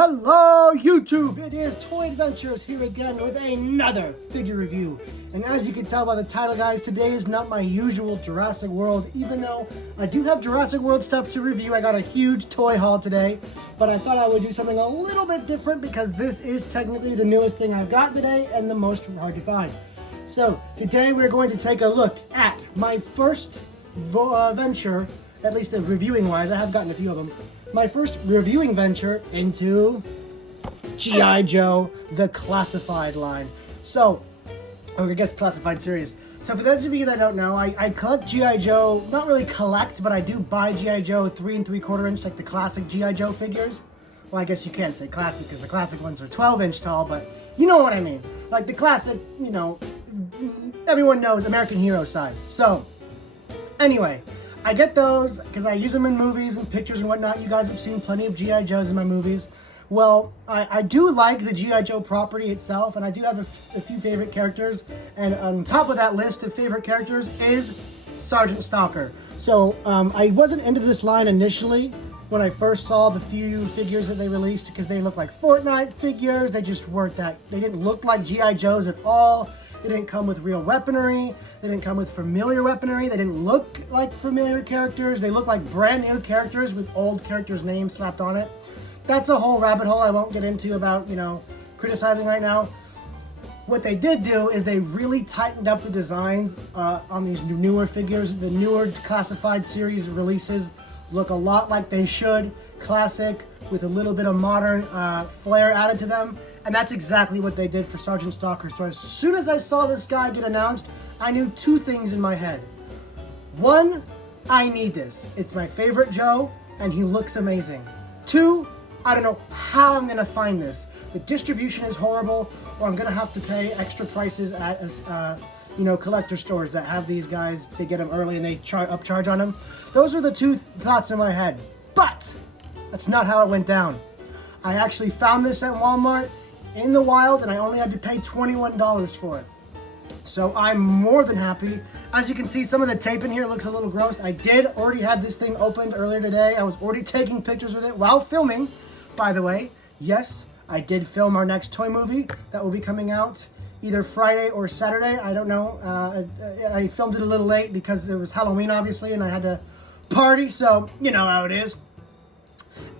Hello YouTube, it is Toy Adventures here again with another figure review. And as you can tell by the title, guys, today is not my usual Jurassic World. Even though I do have Jurassic World stuff to review, I got a huge toy haul today. But I thought I would do something a little bit different because this is technically the newest thing I've got today and the most hard to find. So today we're going to take a look at my first venture, at least reviewing wise. I have gotten a few of them. My first reviewing venture into G.I. Joe, the classified line. So, or I guess classified series. So for those of you that don't know, I collect G.I. Joe, not really collect, but I do buy G.I. Joe 3 3/4 inch, like the classic G.I. Joe figures. Well, I guess you can't say classic because the classic ones are 12 inch tall, but you know what I mean. Like the classic, you know, everyone knows American Hero size. So, anyway. I get those because I use them in movies and pictures and whatnot. You guys have seen plenty of G.I. Joes in my movies. Well, I do like the G.I. Joe property itself, and I do have a few favorite characters. And on top of that list of favorite characters is Sergeant Stalker. So I wasn't into this line initially when I first saw the few figures that they released because they looked like Fortnite figures. They just weren't that, they didn't look like G.I. Joes at all. They didn't come with real weaponry. They didn't come with familiar weaponry. They didn't look like familiar characters. They looked like brand new characters with old characters' names slapped on it. That's a whole rabbit hole I won't get into about, you know, criticizing right now. What they did do is they really tightened up the designs on these newer figures. The newer classified series releases look a lot like they should. Classic with a little bit of modern flair added to them. And that's exactly what they did for Sergeant Stalker. So as soon as I saw this guy get announced, I knew two things in my head. One, I need this. It's my favorite Joe, and he looks amazing. Two, I don't know how I'm gonna find this. The distribution is horrible, or I'm gonna have to pay extra prices at, you know, collector stores that have these guys. They get them early and they upcharge on them. Those are the two thoughts in my head. But that's not how it went down. I actually found this at Walmart in the wild, and I only had to pay $21 for it. So I'm more than happy. As you can see, some of the tape in here looks a little gross. I did already have this thing opened earlier today. I was already taking pictures with it while filming. By the way, yes, I did film our next toy movie that will be coming out either Friday or Saturday. I don't know. I filmed it a little late because it was Halloween, obviously, and I had to party, so you know how it is.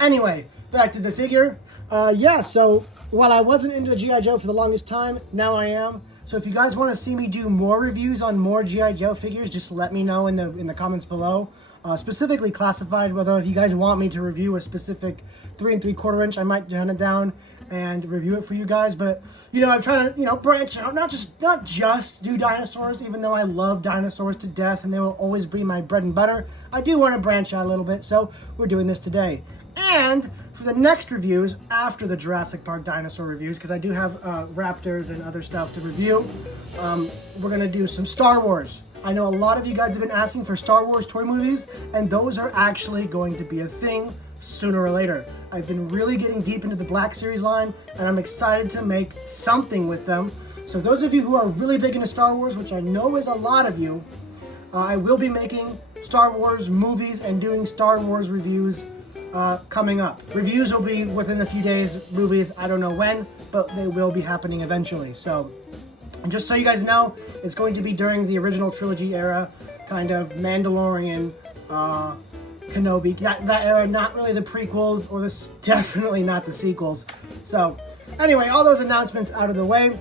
Anyway, back to the figure. Yeah, so while I wasn't into G.I. Joe for the longest time, now I am. So if you guys want to see me do more reviews on more G.I. Joe figures, just let me know in the comments below. Specifically classified, whether if you guys want me to review a specific 3 3/4 inch, I might hunt it down and review it for you guys. But you know, I'm trying to, you know, branch out, not just do dinosaurs, even though I love dinosaurs to death and they will always be my bread and butter. I do want to branch out a little bit, so we're doing this today. And for the next reviews, after the Jurassic Park dinosaur reviews, because I do have raptors and other stuff to review, we're going to do some Star Wars. I know a lot of you guys have been asking for Star Wars toy movies, and those are actually going to be a thing sooner or later. I've been really getting deep into the Black Series line, and I'm excited to make something with them. So those of you who are really big into Star Wars, which I know is a lot of you, I will be making Star Wars movies and doing Star Wars reviews coming up. Reviews will be within a few days, movies, I don't know when, but they will be happening eventually. So, and just so you guys know, it's going to be during the original trilogy era, kind of Mandalorian, Kenobi, that era, not really the prequels, or this definitely not the sequels. So, anyway, all those announcements out of the way,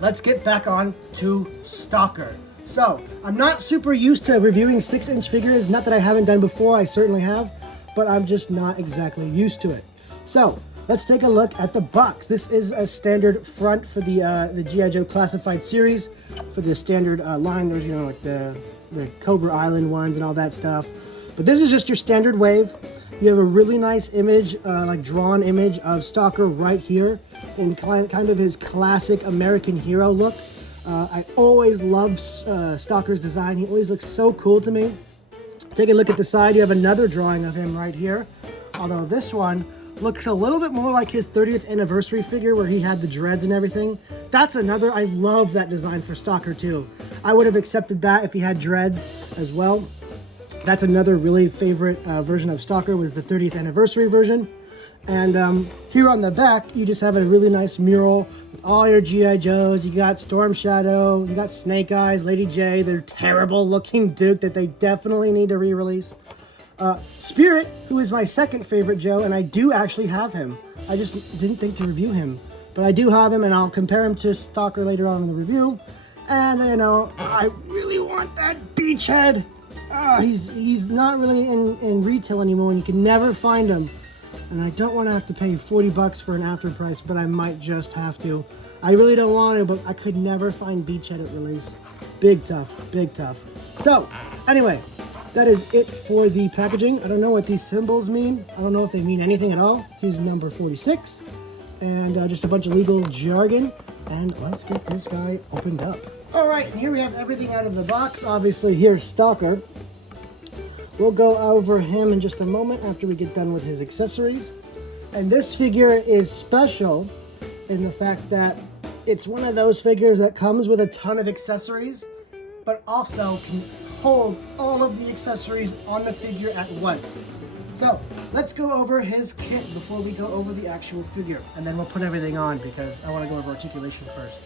let's get back on to Stalker. So, I'm not super used to reviewing 6-inch figures, not that I haven't done before, I certainly have, but I'm just not exactly used to it. So let's take a look at the box. This is a standard front for the G.I. Joe classified series. For the standard line, there's, you know, like the Cobra Island ones and all that stuff. But this is just your standard wave. You have a really nice image, like drawn image of Stalker right here in kind of his classic American hero look. I always loved Stalker's design. He always looks so cool to me. Take a look at the side. You have another drawing of him right here. Although this one looks a little bit more like his 30th anniversary figure where he had the dreads and everything. That's another, I love that design for Stalker too. I would have accepted that if he had dreads as well. That's another really favorite version of Stalker, was the 30th anniversary version. And here on the back, you just have a really nice mural with all your G.I. Joes. You got Storm Shadow, you got Snake Eyes, Lady J, their terrible looking Duke that they definitely need to re-release. Spirit, who is my second favorite Joe, and I do actually have him. I just didn't think to review him, but I do have him, and I'll compare him to Stalker later on in the review. And, you know, I really want that Beachhead. He's not really in retail anymore, and you can never find him. And I don't want to have to pay 40 bucks for an after price, but I might just have to. I really don't want to, but I could never find Beachhead at release. Big tough, big tough. So, anyway, that is it for the packaging. I don't know what these symbols mean. I don't know if they mean anything at all. He's number 46. And just a bunch of legal jargon. And let's get this guy opened up. All right, and here we have everything out of the box. Obviously, here's Stalker. We'll go over him in just a moment after we get done with his accessories. And this figure is special in the fact that it's one of those figures that comes with a ton of accessories, but also can hold all of the accessories on the figure at once. So let's go over his kit before we go over the actual figure, and then we'll put everything on because I want to go over articulation first.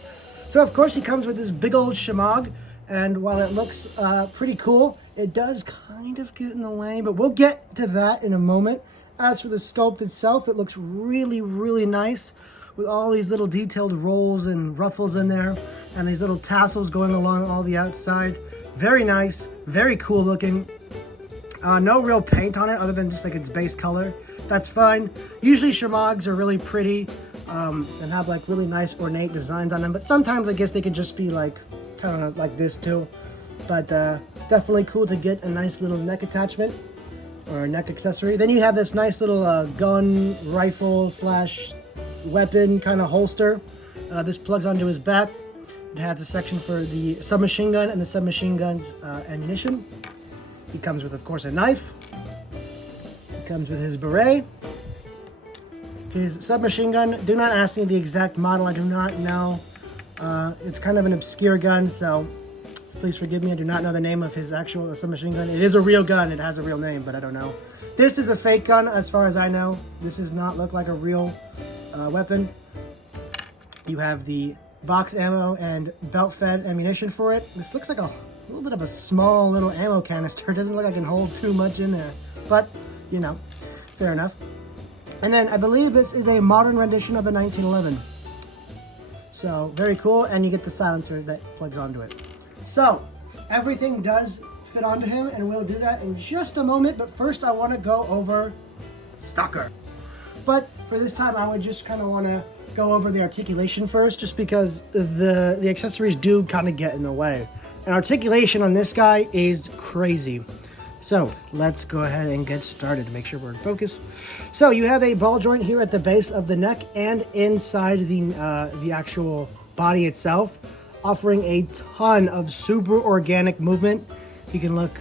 So of course he comes with this big old shemagh, and while it looks pretty cool, it does kind of get in the way, but we'll get to that in a moment. As for the sculpt itself, it looks really, really nice with all these little detailed rolls and ruffles in there, and these little tassels going along all the outside. Very nice, very cool looking. No real paint on it other than just like its base color. That's fine. Usually shemaghs are really pretty and have like really nice ornate designs on them, but sometimes I guess they could just be like kind of like this too. But definitely cool to get a nice little neck attachment or a neck accessory. Then you have this nice little gun, rifle slash weapon kind of holster. This plugs onto his back. It has a section for the submachine gun and the submachine gun's ammunition. He comes with, of course, a knife. He comes with his beret. His submachine gun, do not ask me the exact model, I do not know. It's kind of an obscure gun, so please forgive me, I do not know the name of his actual submachine gun. It is a real gun, it has a real name, but I don't know. This is a fake gun, as far as I know. This does not look like a real weapon. You have the box ammo and belt-fed ammunition for it. This looks like a little bit of a small little ammo canister. It doesn't look like I can hold too much in there, but you know, fair enough. And then I believe this is a modern rendition of the 1911. So very cool, and you get the silencer that plugs onto it. So everything does fit onto him, and we'll do that in just a moment. But first, I want to go over Stalker. But for this time, I would just kind of want to go over the articulation first, just because the accessories do kind of get in the way. And articulation on this guy is crazy. So let's go ahead and get started to make sure we're in focus. So you have a ball joint here at the base of the neck and inside the actual body itself, offering a ton of super organic movement. You can look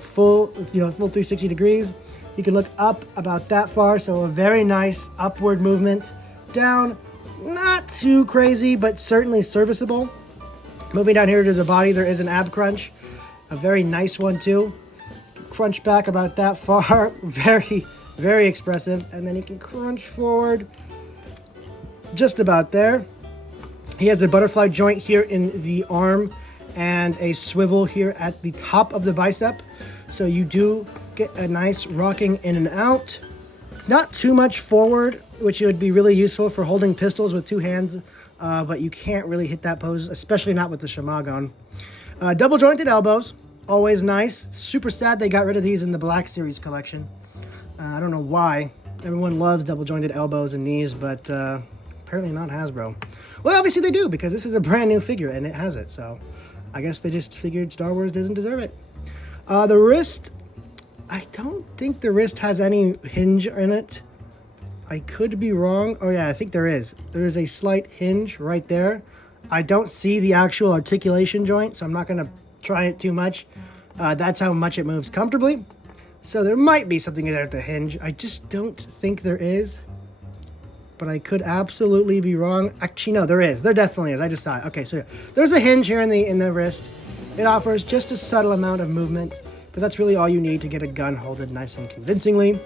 full 360 degrees. You can look up about that far, so a very nice upward movement. Down, not too crazy, but certainly serviceable. Moving down here to the body, there is an ab crunch, a very nice one too. Crunch back about that far, very, very expressive. And then he can crunch forward just about there. He has a butterfly joint here in the arm and a swivel here at the top of the bicep. So you do get a nice rocking in and out. Not too much forward, which would be really useful for holding pistols with two hands, but you can't really hit that pose, especially not with the shemagh on. Double jointed elbows, always nice. Super sad they got rid of these in the Black Series collection. I don't know why. Everyone loves double jointed elbows and knees, but apparently not Hasbro. Well, obviously they do, because this is a brand new figure and it has it, so I guess they just figured Star Wars doesn't deserve it. The wrist, I don't think the wrist has any hinge in it. I could be wrong. Oh yeah, I think there is. There is a slight hinge right there. I don't see the actual articulation joint, so I'm not going to try it too much. That's how much it moves comfortably. So there might be something there at the hinge. I just don't think there is. But I could absolutely be wrong. Actually, no, there is. There definitely is. I just saw it. Okay, so there's a hinge here in the wrist. It offers just a subtle amount of movement, but that's really all you need to get a gun holded nice and convincingly.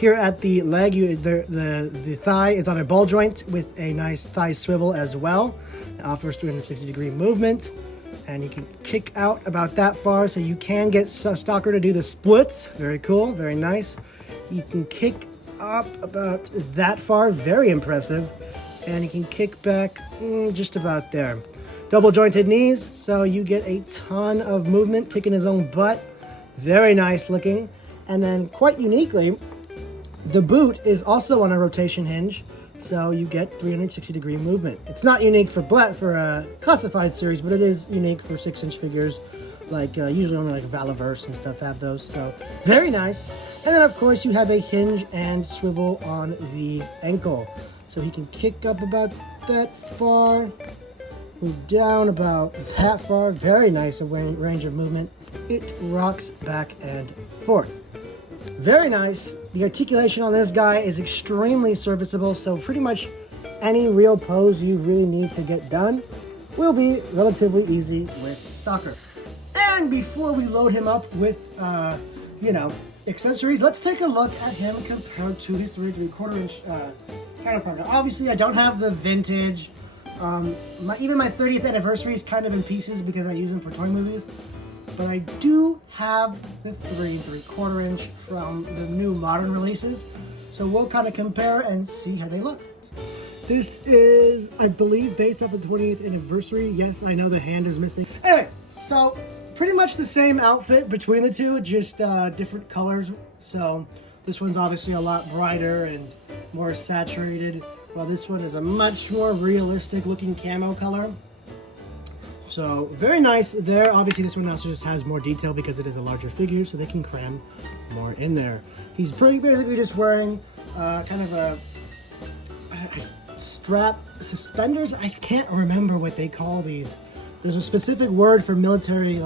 Here at the leg, the thigh is on a ball joint with a nice thigh swivel as well. It offers 360-degree movement, and you can kick out about that far, so you can get Stalker to do the splits. Very cool, very nice. You can kick up about that far, very impressive, and he can kick back just about there. Double jointed knees, so you get a ton of movement, kicking his own butt. Very nice looking. And then quite uniquely, the boot is also on a rotation hinge, so you get 360-degree movement. It's not unique for a classified series, but it is unique for 6-inch figures. Like usually only like Valaverse and stuff have those, so very nice. And then of course you have a hinge and swivel on the ankle, so he can kick up about that far, move down about that far. Very nice range of movement. It rocks back and forth. Very nice. The articulation on this guy is extremely serviceable, so pretty much any real pose you really need to get done will be relatively easy with Stalker. And before we load him up with, accessories, let's take a look at him compared to his 3 3/4 inch counterpart. Now, obviously, I don't have the vintage. Even my 30th anniversary is kind of in pieces because I use them for toy movies. But I do have the 3 3/4 inch from the new modern releases. So we'll kind of compare and see how they look. This is, I believe, based off the 20th anniversary. Yes, I know the hand is missing. Anyway, so pretty much the same outfit between the two, just different colors. So this one's obviously a lot brighter and more saturated, while this one is a much more realistic looking camo color. So very nice there. Obviously this one also just has more detail because it is a larger figure, so they can cram more in there. He's basically just wearing kind of a strap, suspenders. I can't remember what they call these. There's a specific word for military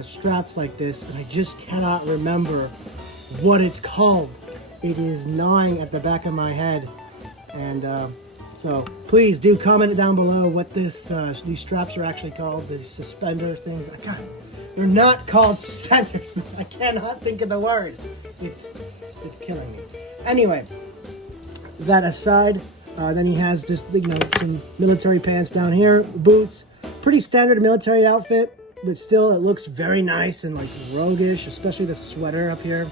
straps like this, and I just cannot remember what it's called. It is gnawing at the back of my head, and so please do comment down below what these straps are actually called. These suspender things. God, they're not called suspenders. I cannot think of the word. It's killing me. Anyway, that aside, then he has just some military pants down here, boots. Pretty standard military outfit, but still it looks very nice and like roguish, especially the sweater up here.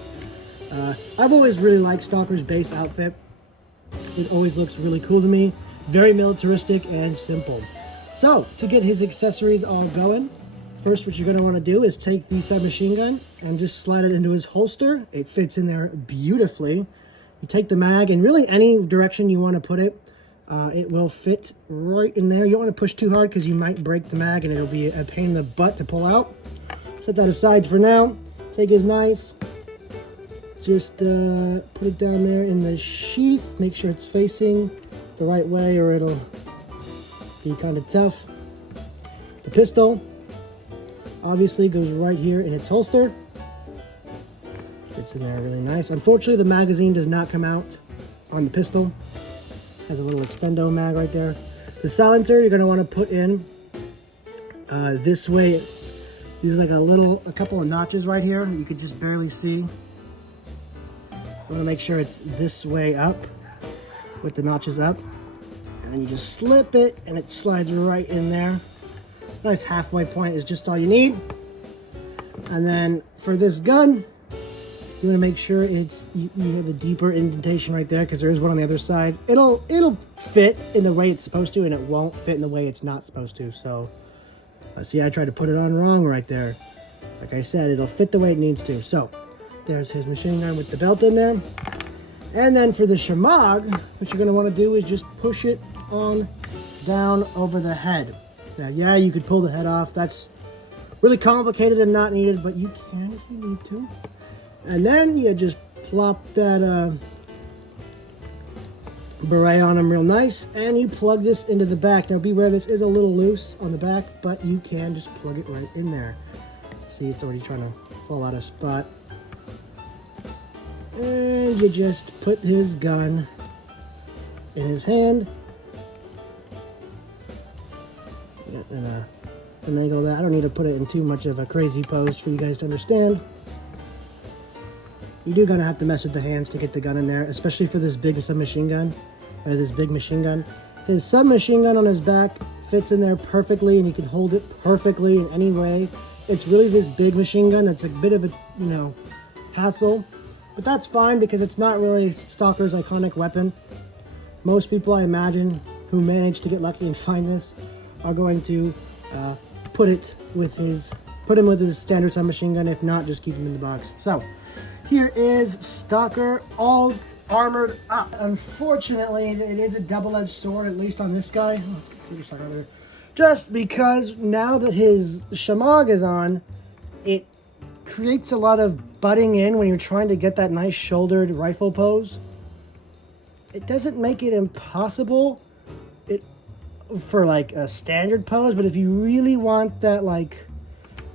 I've always really liked Stalker's base outfit. It always looks really cool to me. Very militaristic and simple. So, to get his accessories all going, first what you're going to want to do is take the submachine gun and just slide it into his holster. It fits in there beautifully. You take the mag, and really any direction you want to put it, it will fit right in there. You don't want to push too hard because you might break the mag and it'll be a pain in the butt to pull out. Set that aside for now. Take his knife. Just put it down there in the sheath. Make sure it's facing the right way or it'll be kind of tough. The pistol obviously goes right here in its holster. Fits in there really nice. Unfortunately, the magazine does not come out on the pistol. Has a little extendo mag right there. The silencer you're going to want to put in this way. There's like a couple of notches right here that you could just barely see. You want to make sure it's this way up with the notches up, and then you just slip it and it slides right in there. Nice halfway point is just all you need. And then for this gun, you want to make sure you have a deeper indentation right there, because there is one on the other side. It'll fit in the way it's supposed to, and it won't fit in the way it's not supposed to. So see, I tried to put it on wrong right there. Like I said, it'll fit the way it needs to. So there's his machine gun with the belt in there. And then for the Shamag, what you're going to want to do is just push it on down over the head. Now, yeah, you could pull the head off. That's really complicated and not needed, but you can if you need to. And then you just plop that beret on him real nice, and you plug this into the back. Now, beware, this is a little loose on the back, but you can just plug it right in there. See, it's already trying to fall out of spot. And you just put his gun in his hand. And finagle that. I don't need to put it in too much of a crazy pose for you guys to understand. You do gonna have to mess with the hands to get the gun in there, especially for this big submachine gun, or this big machine gun. His submachine gun on his back fits in there perfectly, and you can hold it perfectly in any way. It's really this big machine gun that's a bit of a, you know, hassle, but that's fine because it's not really Stalker's iconic weapon. Most people, I imagine, who manage to get lucky and find this are going to put him with his standard submachine gun. If not, just keep him in the box. So here is Stalker, all armored up. Unfortunately, it is a double-edged sword, at least on this guy. Oh, let's consider Stalker over here. Just because now that his shamag is on, it creates a lot of butting in when you're trying to get that nice shouldered rifle pose. It doesn't make it impossible for like a standard pose, but if you really want that like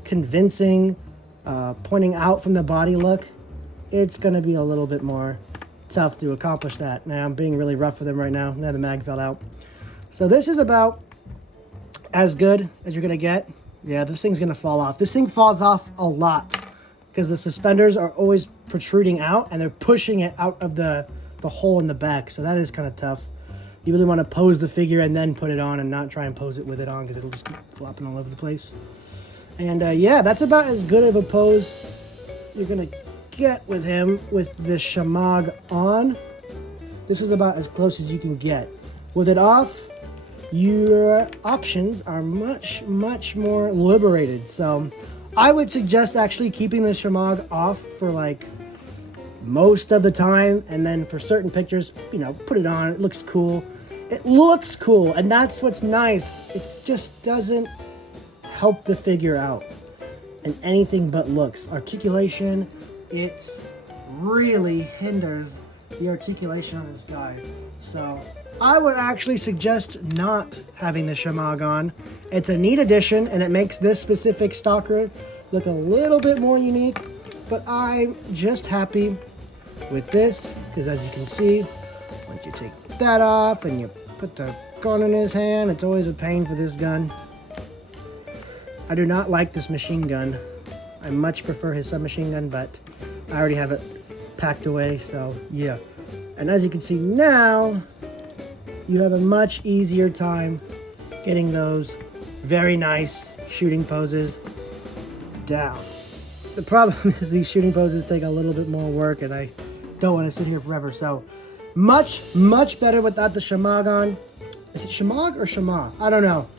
convincing pointing out from the body look, it's going to be a little bit more tough to accomplish that. Now I'm being really rough with him right now. Now the mag fell out. So this is about as good as you're going to get. Yeah, this thing's going to fall off. This thing falls off a lot because the suspenders are always protruding out and they're pushing it out of the hole in the back. So that is kind of tough. You really want to pose the figure and then put it on and not try and pose it with it on because it'll just keep flopping all over the place. And yeah, that's about as good of a pose you're going to get with him with the shamag on. This is about as close as you can get. With it off, your options are much, much more liberated. So I would suggest actually keeping the shamag off for like most of the time, and then for certain pictures, you know, put it on. It looks cool. It looks cool, and that's what's nice. It just doesn't help the figure out and anything but looks. Articulation, it really hinders the articulation of this guy. So I would actually suggest not having the shamag on. It's a neat addition, and it makes this specific Stalker look a little bit more unique, but I'm just happy with this, because as you can see, once you take that off and you put the gun in his hand, it's always a pain for this gun. I do not like this machine gun. I much prefer his submachine gun, but I already have it packed away, so yeah. And as you can see now, you have a much easier time getting those very nice shooting poses down. The problem is these shooting poses take a little bit more work, and I don't want to sit here forever. So much, much better without the shamag on. Is it shamag or shama? I don't know.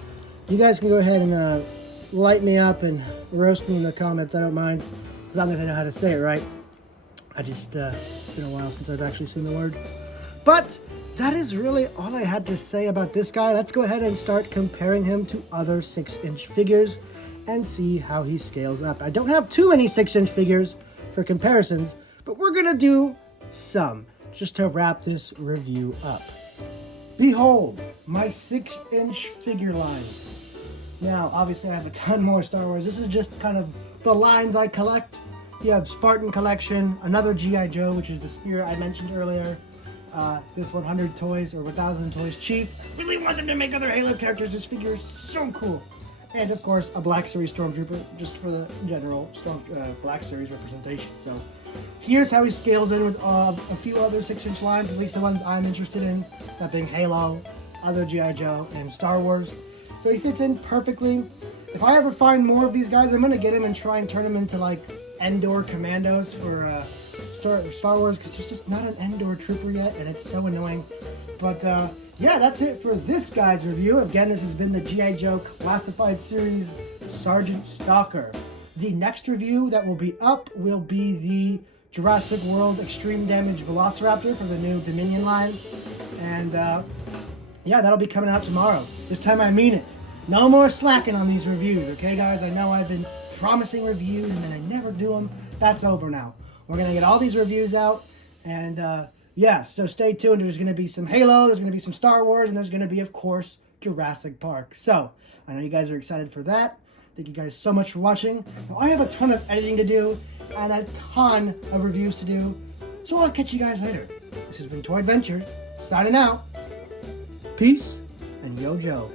You guys can go ahead and light me up and roast me in the comments. I don't mind, as long as I know how to say it right. I just, it's been a while since I've actually seen the word. But that is really all I had to say about this guy. Let's go ahead and start comparing him to other 6-inch figures and see how he scales up. I don't have too many 6-inch figures for comparisons, but we're gonna do some just to wrap this review up. Behold my 6-inch figure lines. Now obviously I have a ton more Star Wars. This is just kind of the lines I collect. You have Spartan Collection, another Gijoe, which is the spear I mentioned earlier. This 100 toys or 1000 toys Chief. Really want them to make other Halo characters. This figure is so cool. And of course, a Black Series Stormtrooper, just for the general Black Series representation. So here's how he scales in with a few other 6-inch lines, at least the ones I'm interested in, that being Halo, other G.I. Joe, and Star Wars. So he fits in perfectly. If I ever find more of these guys, I'm going to get him and try and turn them into like Endor Commandos for Star Wars, because there's just not an Endor Trooper yet, and it's so annoying. But yeah, that's it for this guy's review. Again, this has been the G.I. Joe Classified Series Sergeant Stalker. The next review that will be up will be the Jurassic World Extreme Damage Velociraptor for the new Dominion line. And yeah, that'll be coming out tomorrow. This time I mean it. No more slacking on these reviews, okay guys? I know I've been promising reviews and then I never do them. That's over now. We're going to get all these reviews out, and yeah, so stay tuned. There's going to be some Halo, there's going to be some Star Wars, and there's going to be, of course, Jurassic Park. So, I know you guys are excited for that. Thank you guys so much for watching. Now, I have a ton of editing to do, and a ton of reviews to do, so I'll catch you guys later. This has been Toy Adventures, signing out. Peace, and yo Joe.